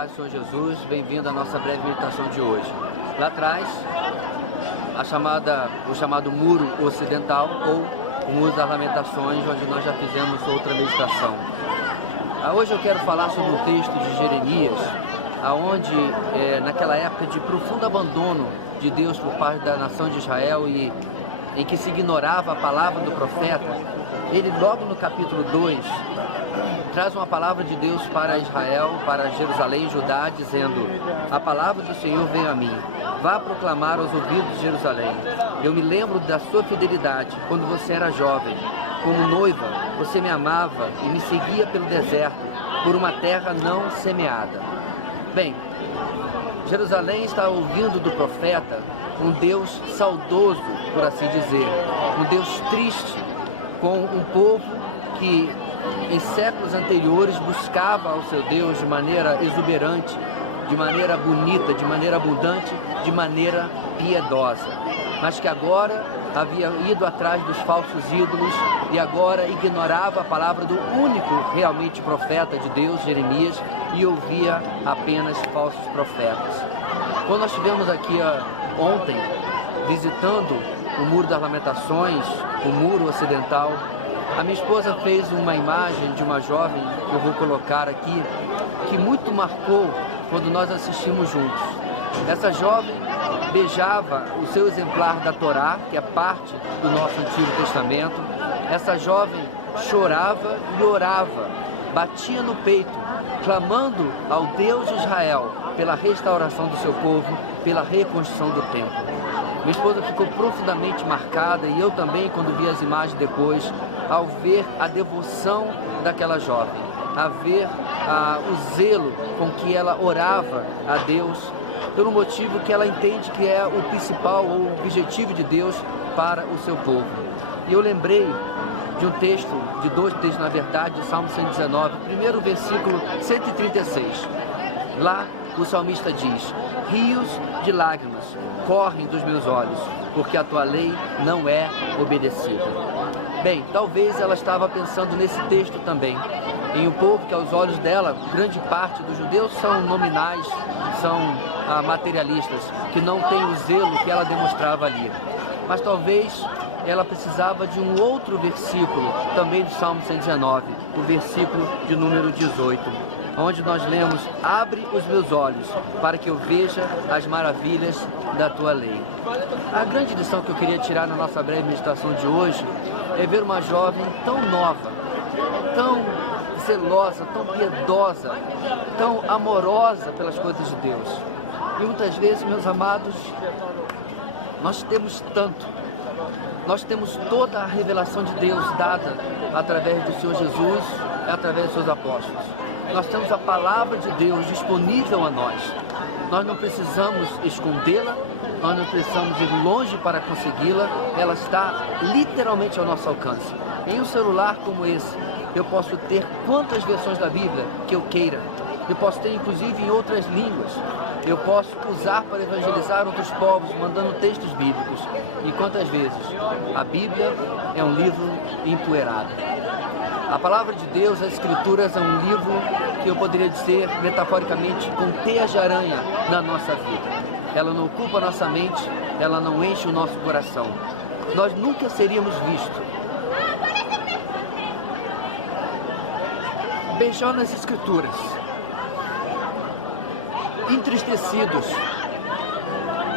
paz do Senhor Jesus, bem-vindo à nossa breve meditação de hoje. Lá atrás, o chamado Muro Ocidental, ou o Muro das Lamentações, onde nós já fizemos outra meditação. Hoje eu quero falar sobre um texto de Jeremias, onde, naquela época de profundo abandono de Deus por parte da nação de Israel e em que se ignorava a palavra do profeta, ele logo no capítulo 2 traz uma palavra de Deus para Israel, para Jerusalém e Judá, dizendo: a palavra do Senhor veio a mim, vá proclamar aos ouvidos de Jerusalém. Eu me lembro da sua fidelidade quando você era jovem. Como noiva, você me amava e me seguia pelo deserto, por uma terra não semeada. Bem, Jerusalém está ouvindo do profeta um Deus saudoso, por assim dizer, um Deus triste com um povo que em séculos anteriores buscava ao seu Deus de maneira exuberante, de maneira bonita, de maneira abundante, de maneira piedosa, mas que agora havia ido atrás dos falsos ídolos e agora ignorava a palavra do único realmente profeta de Deus, Jeremias, e ouvia apenas falsos profetas. Quando nós estivemos aqui ontem visitando o Muro das Lamentações, o Muro Ocidental, a minha esposa fez uma imagem de uma jovem, que eu vou colocar aqui, que muito marcou quando nós assistimos juntos. Essa jovem beijava o seu exemplar da Torá, que é parte do nosso Antigo Testamento. Essa jovem chorava e orava, batia no peito, clamando ao Deus de Israel pela restauração do seu povo, pela reconstrução do templo. Minha esposa ficou profundamente marcada, e eu também, quando vi as imagens depois, ao ver a devoção daquela jovem, a ver o zelo com que ela orava a Deus, pelo motivo que ela entende que é o principal ou o objetivo de Deus para o seu povo. E eu lembrei de um texto, de dois textos na verdade, do Salmo 119, primeiro versículo 136. Lá o salmista diz: rios de lágrimas correm dos meus olhos, porque a tua lei não é obedecida. Bem, talvez ela estava pensando nesse texto também, em um povo que aos olhos dela, grande parte dos judeus são nominais, são materialistas, que não tem o zelo que ela demonstrava ali. Mas talvez ela precisava de um outro versículo, também do Salmo 119, o versículo de número 18, onde nós lemos: abre os meus olhos para que eu veja as maravilhas da tua lei. A grande lição que eu queria tirar na nossa breve meditação de hoje é ver uma jovem tão nova, tão zelosa, tão piedosa, tão amorosa pelas coisas de Deus. E muitas vezes, meus amados, nós temos tanto, nós temos toda a revelação de Deus dada através do Senhor Jesus e através dos seus apóstolos. Nós temos a palavra de Deus disponível a nós. Nós não precisamos escondê-la, nós não precisamos ir longe para consegui-la, ela está literalmente ao nosso alcance. Em um celular como esse, eu posso ter quantas versões da Bíblia que eu queira. Eu posso ter inclusive em outras línguas. Eu posso usar para evangelizar outros povos, mandando textos bíblicos. E quantas vezes a Bíblia é um livro empoeirado. A palavra de Deus, as Escrituras, é um livro que eu poderia dizer, metaforicamente, com teias de aranha na nossa vida. Ela não ocupa a nossa mente, ela não enche o nosso coração. Nós nunca seríamos vistos beijando as Escrituras, entristecidos,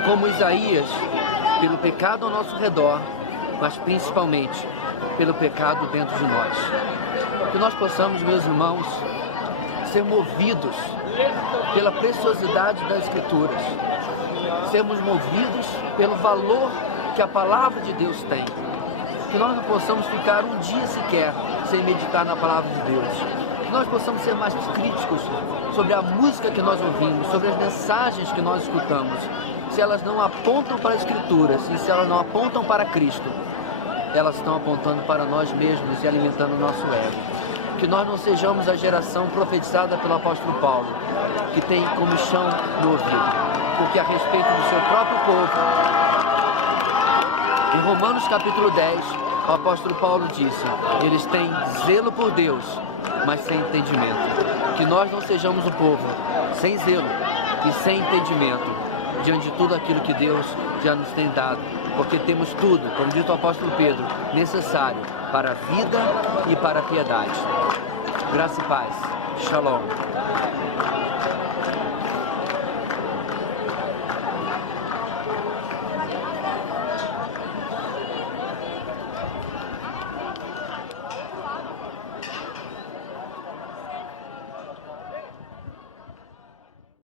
como Isaías, pelo pecado ao nosso redor, mas principalmente pelo pecado dentro de nós. Que nós possamos, meus irmãos, ser movidos pela preciosidade das Escrituras, sermos movidos pelo valor que a palavra de Deus tem. Que nós não possamos ficar um dia sequer sem meditar na palavra de Deus. Que nós possamos ser mais críticos sobre a música que nós ouvimos, sobre as mensagens que nós escutamos. Se elas não apontam para as Escrituras e se elas não apontam para Cristo, elas estão apontando para nós mesmos e alimentando o nosso ego. Que nós não sejamos a geração profetizada pelo apóstolo Paulo, que tem comichão no ouvido, porque a respeito do seu próprio povo, em Romanos capítulo 10, o apóstolo Paulo disse: eles têm zelo por Deus, mas sem entendimento. Que nós não sejamos o povo sem zelo e sem entendimento diante de tudo aquilo que Deus já nos tem dado, porque temos tudo, como diz o apóstolo Pedro, necessário para a vida e para a piedade. Graça e paz. Shalom.